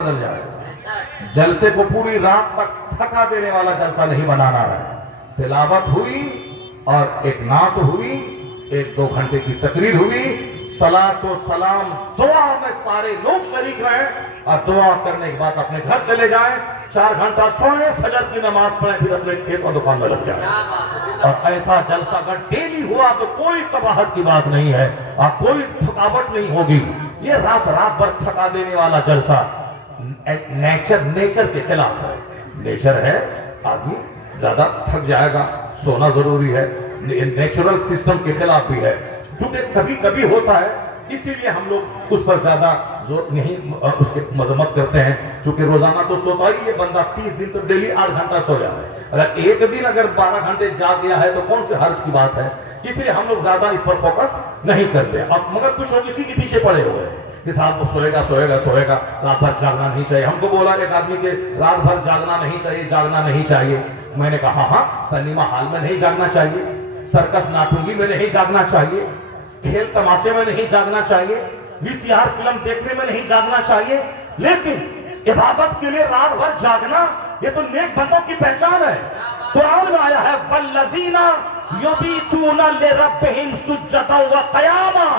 بدل جائے. جلسے کو پوری رات تک تھکا دینے والا جلسہ نہیں بنانا ہے. تلاوت ہوئی اور ایک نعت ہوئی, 1-2 گھنٹے کی تقریر ہوئی, صلاۃ و سلام دعا میں سارے لوگ شریک رہیں اور دعا کرنے کے بعد اپنے گھر چلے جائیں, 4 گھنٹہ سوئیں, فجر کی نماز پڑھیں, پھر اپنے کھیت اور دکان میں لگ جائیں. اور ایسا جلسہ اگر ڈیلی ہوا تو کوئی تباہت کی بات نہیں ہے اور کوئی تھکاوٹ نہیں ہوگی. یہ رات بھر تھکا دینے والا جلسہ نیچر کے خلاف ہے. نیچر ہے آدمی زیادہ تھک جائے گا, سونا ضروری ہے, نیچرل سسٹم کے خلاف بھی ہے. چونکہ کبھی کبھی ہوتا ہے, اسی لیے ہم لوگ اس پر زیادہ زور نہیں اس کی مذمت کرتے ہیں. چونکہ روزانہ تو سوتا ہی ہے بندہ, 30 دن تو ڈیلی 8 گھنٹہ سو جاتا ہے. اگر ایک دن اگر 12 گھنٹے جاگ گیا ہے تو کون سے حرج کی بات ہے. اس لیے ہم لوگ زیادہ اس پر فوکس نہیں کرتے. اب مگر کچھ لوگ اسی کے پیچھے پڑے ہوئے ہیں کہ صاحب وہ سوئے گا, رات بھر جاگنا نہیں چاہیے. ہم کو بولا ایک آدمی کہ رات بھر جاگنا نہیں چاہیے. میں نے کہا ہاں, سنیما ہال میں نہیں جاگنا چاہیے, سرکس ناٹنگی میں نہیں جاگنا چاہیے, کھیل تماشے میں نہیں جاگنا چاہیے, VCR فلم دیکھنے میں نہیں جاگنا چاہیے. لیکن عبادت کے لیے رات بھر جاگنا یہ تو نیک بندوں کی پہچان ہے. قرآن میں آیا ہے والذین یبیتون لربہم سجدا وقیاما.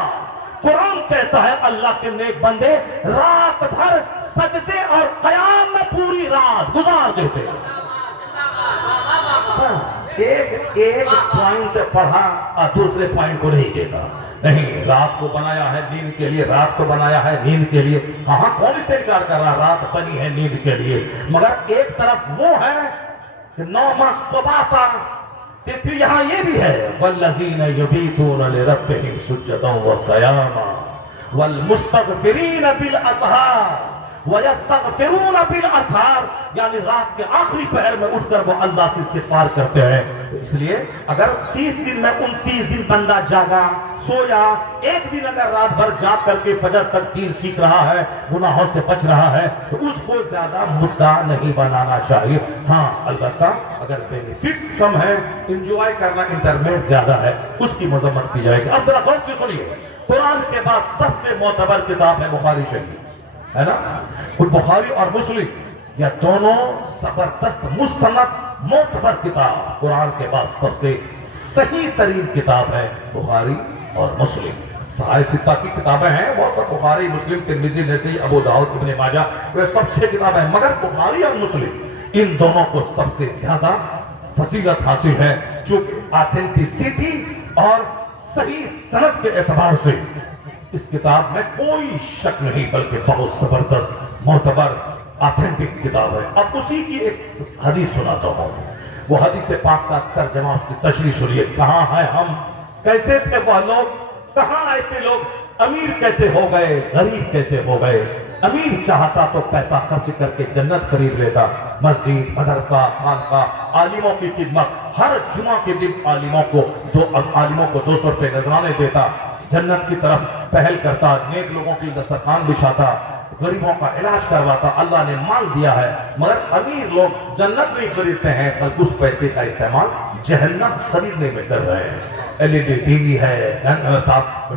قرآن کہتا ہے اللہ کے نیک بندے رات بھر سجدے اور قیام میں پوری رات گزار دیتے ہیں. ایک پوائنٹ پڑھا اور دوسرے پوائنٹ کو نہیں دیتا. نہیں, رات کو بنایا ہے نیند کے لیے, رات کو بنایا ہے نیند کے لیے. کہاں کون سے انکار کر رہا, رات بنی ہے نیند کے لیے. مگر ایک طرف وہ ہے کہ نوم سباتا, پھر یہاں یہ بھی ہے والذین یبیتون لربہم سجدا وقیاما والمستغفرین بالاسحار وَيَسْتَغْفِرُونَ بِالْأَسْحَارِ. یعنی رات کے آخری پہر میں اٹھ کر وہ اللہ سے استغفار کرتے ہیں. اس لیے اگر 30 دن میں 29 دن بندہ جاگا, سویا, ایک دن اگر رات بھر جاگ کر کے فجر تک دین سیکھ رہا ہے, گناہوں سے بچ رہا ہے, تو اس کو زیادہ مدعا نہیں بنانا چاہیے. ہاں البتہ اگر بینیفٹس کم ہے, انجوائے کرنا انٹرمیٹ زیادہ ہے, اس کی مذمت کی جائے گی. اب ذرا غور سے سنیے, قرآن کے بعد سب سے معتبر کتاب ہے بخاری شریف, ہے نا. بخاری اور مسلم یہ دونوں زبردست مستند معتبر کتاب. قرآن کے بعد سب سے صحیح ترین کتاب ہے بخاری اور مسلم. صحیح ستہ کی کتابیں ہیں بہت سب, بخاری, مسلم, ترمذی, نسائی, ابو داؤد, ابن ماجہ, وہ سب 6 کتابیں ہیں. مگر بخاری اور مسلم ان دونوں کو سب سے زیادہ فضیلت حاصل ہے, چونکہ آتھینٹیسٹی اور صحیح سند کے اعتبار سے اس کتاب میں کوئی شک نہیں, بلکہ بہت زبردست معتبر آتھینٹک کتاب ہے. اب اسی کی ایک حدیث سناتا ہوں. وہ حدیث پاک کا ترجمہ, اس کی تشریح سنیے. کہاں ہیں ہم, کیسے تھے وہ لوگ, کہاں ایسے لوگ, امیر کیسے ہو گئے, غریب کیسے ہو گئے. امیر چاہتا تو پیسہ خرچ کر کے جنت خرید لیتا. مسجد, مدرسہ, خانقاہ, عالموں کی خدمت, ہر جمعہ کے دن عالموں کو 200 روپے نذرانے دیتا, جنت کی طرف پہل کرتا, نیک لوگوں کی دسترخوان بچھاتا, غریبوں کا علاج کرواتا. اللہ نے مال دیا ہے, مگر امیر لوگ جنت نہیں خریدتے ہیں بلکہ اس پیسے کا استعمال جہنم خریدنے میں کر رہے ہیں. LED ٹی وی ہے,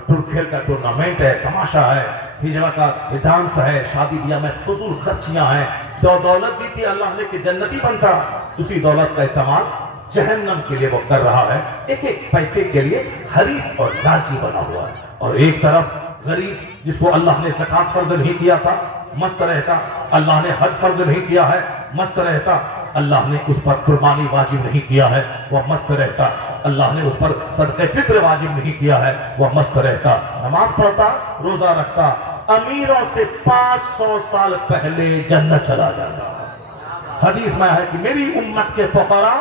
کھیل کا ٹورنامنٹ ہے, تماشا ہے, ہجرہ کا ڈانس ہے, شادی بیاہ میں فضول خرچیاں ہیں. جو دولت دی تھی اللہ نے کہ جنتی بنتا, اسی دولت کا استعمال جہنم کے لیے وہ کر رہا ہے. ایک ایک پیسے کے لیے حریص اور لالچی بنا ہوا ہے. اور ایک طرف غریب جس کو اللہ نے زکات فرض نہیں کیا تھا مست رہتا, اللہ نے حج فرض نہیں کیا ہے مست رہتا, اللہ نے اس پر قربانی واجب نہیں کیا ہے وہ مست رہتا, اللہ نے اس پر صدقہ فطر واجب نہیں کیا ہے وہ مست رہتا, نماز پڑھتا, روزہ رکھتا, امیروں سے 500 سال پہلے جنت چلا جاتا. حدیث میں ہے کہ میری امت کے فقراء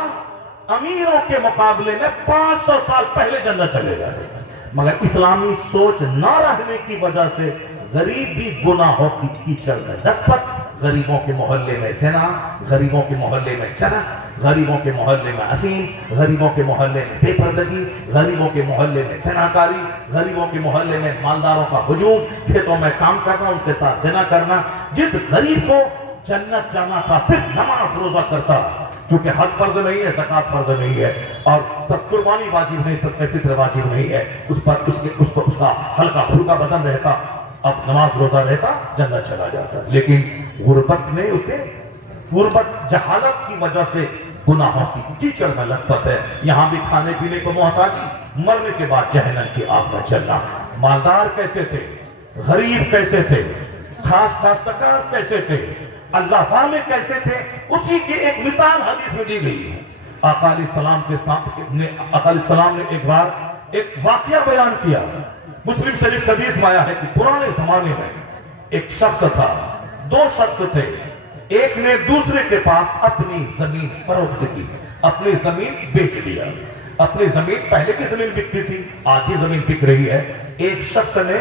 امیروں کے مقابلے میں 500 سال پہلے جنت چلے گئے. مگر اسلامی سوچ نہ رہنے کی وجہ سے غریب بھی گناہوں کی کیچڑ میں لت پت, غریبوں کے محلے میں زنا, غریبوں کے محلے میں چرس, غریبوں کے محلے میں افیم, غریبوں کے محلے میں بے پردگی, غریبوں کے محلے میں زناکاری, غریبوں کے محلے میں مالداروں کا ہجوم, کھیتوں میں کام کرنا, ان کے ساتھ زنا کرنا. جس غریب کو جنت جانا تھا صرف نماز روزہ کرتا, چونکہ حج فرض نہیں ہے, زکات فرض نہیں ہے, اور سب قربانی واجب نہیں, صدقہ فطر واجب نہیں ہے, اس کا ہلکا پھلکا بدن رہتا, اب نماز روزہ رہتا جنت چلا جاتا، لیکن غربت نے اسے، غربت جہالت کی وجہ سے گناہوں کی کیچڑ میں لطپت ہے، یہاں بھی کھانے پینے کو محتاجی، مرنے کے بعد جہنم کی آگ میں چلنا۔ مالدار کیسے تھے، غریب کیسے تھے، خاص کاشتکار کیسے تھے، اللہ والے کیسے تھے، اسی کی ایک مثال حدیث میں دی گئی ہے۔ آقا علیہ السلام کے ساتھ آقا علیہ السلام نے ایک بار ایک واقعہ بیان کیا، مسلم شریف حدیث میں آیا ہے کہ پرانے زمانے میں ایک شخص تھا، دو شخص تھے، ایک نے دوسرے کے پاس اپنی زمین فروخت کی، اپنی زمین بیچ دیا۔ اپنی زمین، پہلے کی زمین بکتی تھی، آدھی زمین بک رہی ہے، ایک شخص نے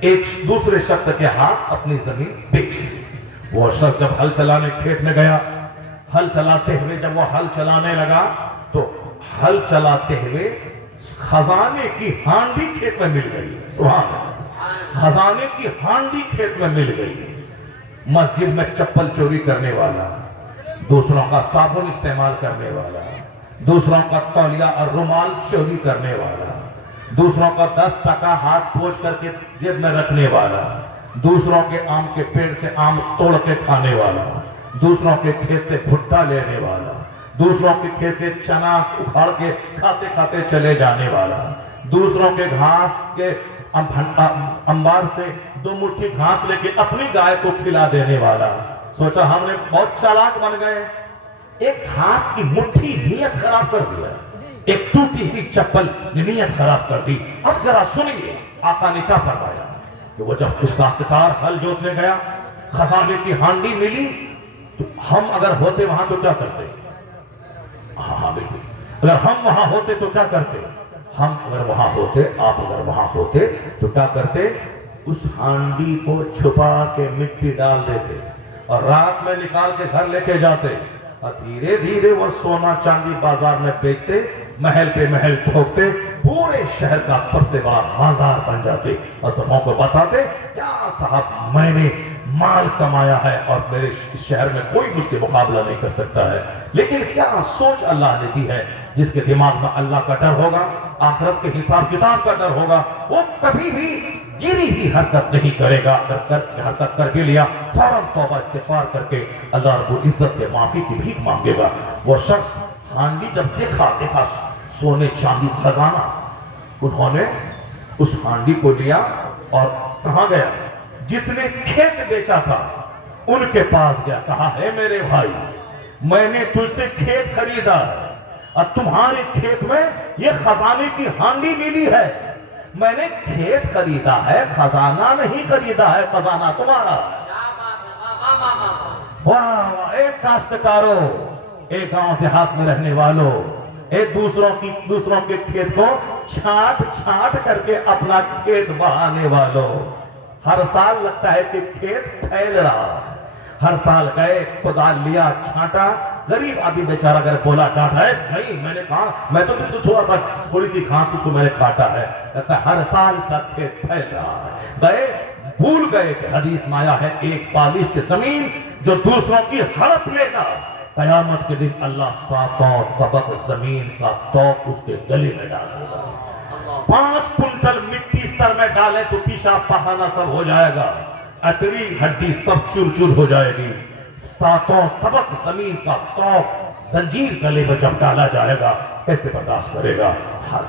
ایک دوسرے شخص کے ہاتھ اپنی زمین بیچ دی۔ وہ شخص جب ہل چلانے کھیت میں گیا، ہل چلاتے ہوئے جب وہ ہل چلانے لگا تو ہل چلاتے ہوئے خزانے کی ہانڈی کھیت میں مل گئی، سبحان اللہ، خزانے کی ہانڈی کھیت میں مل گئی۔ مسجد میں چپل چوری کرنے والا، دوسروں کا صابن استعمال کرنے والا، دوسروں کا تولیہ اور رومال چوری کرنے والا، دوسروں کا 10 ٹکا ہاتھ پوچھ کر کے جیب میں رکھنے والا، دوسروں کے آم کے پیڑ سے آم توڑ کے کھانے والا، دوسروں کے کھیت سے بھٹا لینے والا، دوسروں کے کھیت سے چنا اکھاڑ کے کھاتے کھاتے چلے جانے والا، دوسروں کے گھاس کے انبار سے 2 مٹھی گھاس لے کے اپنی گائے کو کھلا دینے والا۔ سوچا ہم نے بہت چالاک بن گئے، ایک گھاس کی مٹھی نیت خراب کر دیا، ایک ٹوٹی ہوئی چپل نیت خراب کر دی۔ اب ذرا سنیے آقا نے کیا فرمایا کہ وہ جب اس کاشتکار ہل جوتنے گیا، خزانے کی ہانڈی ملی، تو ہم اگر ہوتے وہاں تو کیا کرتے؟ ہاں بالکل، اگر ہم وہاں ہوتے تو کیا کرتے؟ ہم اگر وہاں ہوتے، آپ اگر وہاں ہوتے تو کیا کرتے؟ اس ہانڈی کو چھپا کے مٹی ڈال دیتے اور رات میں نکال کے گھر لے کے جاتے، اور دھیرے دھیرے وہ سونا چاندی بازار میں بیچتے، محل پہ محل ٹھوکتے، پورے شہر کا سب سے بڑا مالدار بن جاتے، اور سبوں کو بتاتے کیا صاحب میں نے مال کمایا ہے اور میرے شہر میں کوئی مجھ سے مقابلہ نہیں کر سکتا ہے۔ لیکن کیا سوچ اللہ نے دی ہے، جس کے دماغ میں اللہ کا ڈر ہوگا، آخرت کے حساب کتاب کا ڈر ہوگا، وہ کبھی بھی گری بھی حرکت نہیں کرے گا۔ اگر حرکت کر بھی لیا فوراً توبہ استغفار کر کے اللہ رب العزت سے معافی کی بھیک مانگے گا۔ وہ شخص ہانڈی جب دیکھا سونے چاندی خزانہ، انہوں نے اس ہانڈی کو لیا اور کہاں گیا؟ جس نے کھیت بیچا تھا ان کے پاس گیا، کہا ہے میرے بھائی میں نے تجھ سے کھیت خریدا ہے اور تمہارے کھیت میں یہ خزانے کی ہانڈی ملی ہے، میں نے کھیت خریدا ہے، خزانہ نہیں خریدا ہے، خزانہ تمہارا ہے۔ واہ واہ، ایک کاشتکاروں، ایک گاؤں دیہات میں رہنے والوں، ایک دوسروں کے کھیت کو چھانٹ کر کے اپنا کھیت بہانے والوں، ہر سال لگتا ہے کہ کھیت پھیل رہا ہے، ہر سال گئے کدال لیا چھانٹا، غریب آدمی بیچارہ اگر بولا ڈانٹا ہے، نہیں میں نے کہا میں تو تھوڑی سی گھاس اس کو میں نے کاٹا ہے، کہتا ہے ہر سال اس کا کھیت پھیل رہا ہے۔ گئے بھول گئے کہ حدیث میں آیا ہے ایک بالشت زمین جو دوسروں کی ہڑپ لے گا، قیامت کے دن اللہ 7 طبق زمین کا توق اس کے گلے میں ڈال دے گا۔ 5 کنٹل مٹی سر میں ڈالے تو پیشاب پخانہ سب ہو جائے گا، اتڑی ہڈی سب چور چور ہو جائے گی۔ 7 طبق زمین کا توق زنجیر گلے میں جب ڈالا جائے گا کیسے برداشت کرے گا؟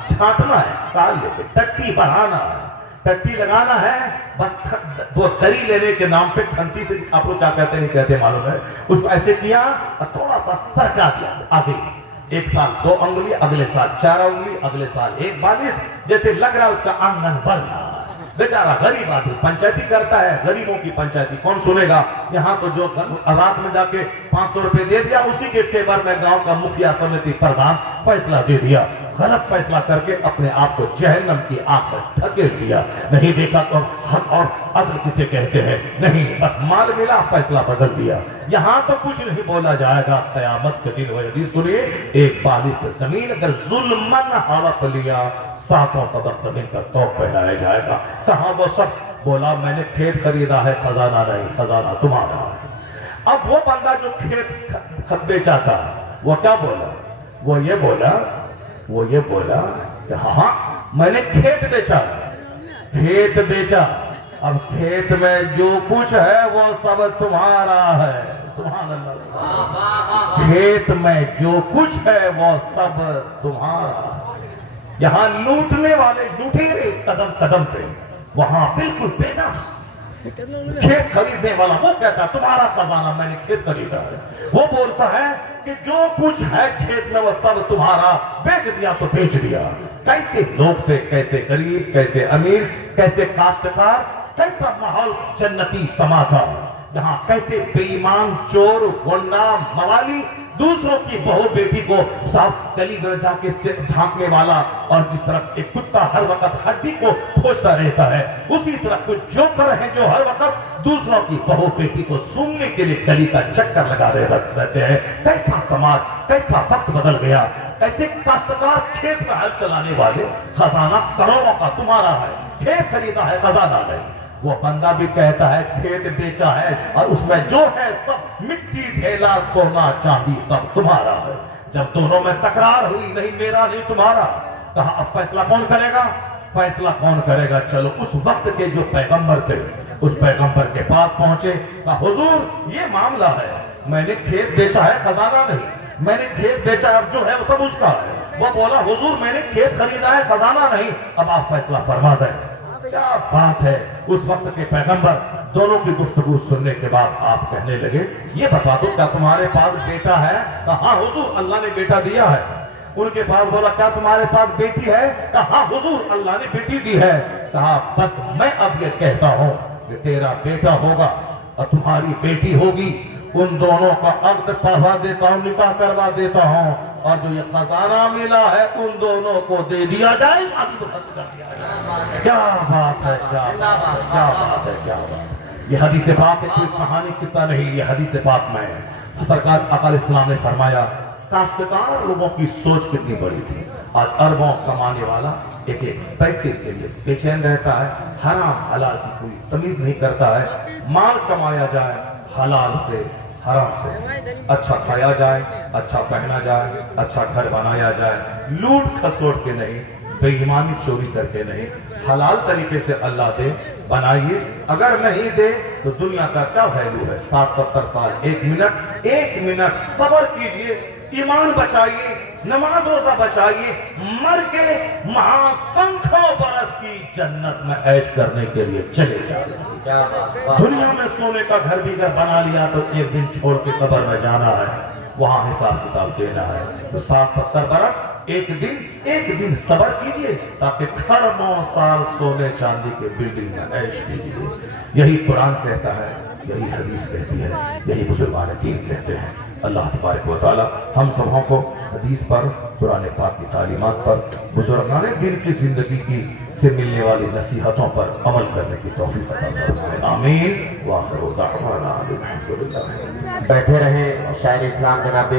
چھانٹنا ہے، کال لے کے ٹٹی بڑھانا ہے، ٹٹی لگانا ہے، بس وہ دری لینے کے نام پہ ٹھنٹی سے، آپ لوگ کیا کہتے ہیں کہتے معلوم ہے، اس کو ایسے کیا اور تھوڑا سا سرکا دیا آگے، ایک سال 2 انگلی، اگلے سال 4 انگلی، اگلے سال 1 بالش، جیسے لگ رہا اس کا آنگن بڑھ رہا ہے۔ بیچارہ غریب آدمی پنچایتی کرتا ہے، غریبوں کی پنچایتی کون سنے گا؟ یہاں تو جو رات میں جا کے 500 روپے دے دیا، اسی کے فیور میں گاؤں کا مکھیا سمیتی پردھان فیصلہ دے دیا، غلط فیصلہ کر کے اپنے آپ کو جہنم کی آگ میں دھکیل دیا۔ نہیں دیکھا تو حق اور عدل کسے کہتے ہیں، نہیں بس مال ملا فیصلہ بدل دیا۔ یہاں تو کچھ نہیں بولا جائے گا، قیامت کے دن وہ حدیث سنیے، ایک بالشت زمین اگر ظلمن ہڑپ لیا 7 طبق زمین کا توق پہنایا جائے گا۔ کہاں وہ شخص بولا میں نے کھیت خریدا ہے، خزانہ نہیں، خزانہ تمہارا ہے۔ اب وہ بندہ جو کھیت بیچا تھا وہ کیا بولا؟ وہ یہ بولا کہ ہاں میں نے کھیت بیچا اب کھیت میں جو کچھ ہے وہ سب تمہارا ہے. سبحان اللہ. کھیت میں جو کچھ ہے وہ سب تمہارا. یہاں لوٹنے والے لٹیرے قدم قدم پہ, وہاں بالکل بے نفس. کھیت خریدنے والا وہ کہتا ہے تمہارا خزانہ, میں نے کھیت خریدا ہے. وہ بولتا ہے کہ جو کچھ ہے کھیت میں وہ سب تمہارا, بیچ دیا تو بیچ دیا. کیسے لوگ تھے, کیسے غریب, کیسے امیر, کیسے کاشتکار, کیسا ماحول جنتی سما تھا. یہاں کیسے بے ایمان, چور, گنڈا, موالی دوسروں کی بہو بیٹی کو صاحب گلی گھر جا کے جھانکنے والا, اور جس طرح ایک کتا ہر وقت ہڈی کو کھوجتا رہتا ہے, اسی طرح کچھ جوکر ہیں جو ہر وقت دوسروں کی بہو بیٹی کو سونگنے کے لیے گلی کا چکر لگا رہتے ہیں. کیسا سماج, کیسا وقت بدل گیا. ایسے کاشتکار کھیت میں ہل چلانے والے, خزانہ کروڑوں کا تمہارا ہے, کھیت خریدا ہے خزانہ نہیں. وہ بندہ بھی کہتا ہے کھیت بیچا ہے اور اس میں جو ہے سب مٹی, ڈھیلا, سونا, چاندی سب تمہارا ہے. جب دونوں میں تکرار ہوئی, نہیں میرا نہیں تمہارا, کہا اب فیصلہ کون کرے گا, فیصلہ کون کرے گا. چلو اس وقت کے جو پیغمبر تھے اس پیغمبر کے پاس پہنچے, کہا حضور یہ معاملہ ہے, میں نے کھیت بیچا ہے خزانہ نہیں, میں نے کھیت بیچا اب جو ہے وہ سب اس کا ہے. وہ بولا حضور میں نے کھیت خریدا ہے خزانہ نہیں, اب آپ فیصلہ فرما دیں. کیا بات ہے. اس وقت کے پیغمبر دونوں کی گفتگو سننے کے بعد آپ کہنے لگے یہ بتا دو کیا تمہارے پاس بیٹا ہے, کہا ہاں حضور اللہ نے بیٹا دیا ہے. ان کے پاس بولا کیا تمہارے پاس بیٹی ہے, کہا ہاں حضور اللہ نے بیٹی دی ہے. کہا بس میں اب یہ کہتا ہوں کہ تیرا بیٹا ہوگا اور تمہاری بیٹی ہوگی, ان دونوں کا عقد پڑھوا دیتا ہوں, نکاح کروا دیتا ہوں, اور جو یہ خزانہ ملا ہے ان دونوں کو دے دیا جائے, شادی کو ختم کر دیا جائے. کیا بات ہے, کیا بات ہے, کیا بات ہے, کیا بات ہے. یہ حدیث پاک ہے, کوئی کہانی قصہ نہیں, یہ حدیث پاک میں ہے. سرکار آقا علیہ السلام نے فرمایا کاشتکار لوگوں کی سوچ کتنی بڑی تھی. آج اربوں کمانے والا ایک ایک پیسے کے لیے بے چین رہتا ہے, حرام حلال کی کوئی تمیز نہیں کرتا ہے. مال کمایا جائے حلال سے حرام سے, اچھا کھایا جائے, اچھا پہنا جائے, اچھا گھر بنایا جائے, لوٹ کھسوٹ کے نہیں, بے ایمانی چوری کر کے نہیں, حلال طریقے سے اللہ دے بنائیے. اگر نہیں دے تو دنیا کا کیا ویلیو ہے. 60-70 سال, 1 منٹ صبر کیجئے, ایمان بچائیے, نماز روزہ بچائیے, مر کے مہاسنکھوں برس کی جنت میں عیش کرنے کے لیے چلے جائیں. دنیا میں سونے کا گھر بھی اگر بنا لیا تو ایک دن چھوڑ کے قبر میں جانا ہے, وہاں حساب کتاب دینا ہے. تو 60-70 برس, ایک دن صبر کیجئے تاکہ کھرموں سال سونے چاندی کے بلڈنگ میں عیش کیجئے. یہی قرآن کہتا ہے, یہی حدیث کہتی ہے, یہی بزرگان دین کہتے ہیں. اللہ تبارک و تعالی ہم سبوں کو حدیث پر, قرآن پاک کی تعلیمات پر, بزرگان دین کی زندگی کی سے ملنے والی نصیحتوں پر عمل کرنے کی توفیق عطا فرمائے. آمین. وآخر دعوانا الحمدللہ. بیٹھے رہے شاعر اسلام جناب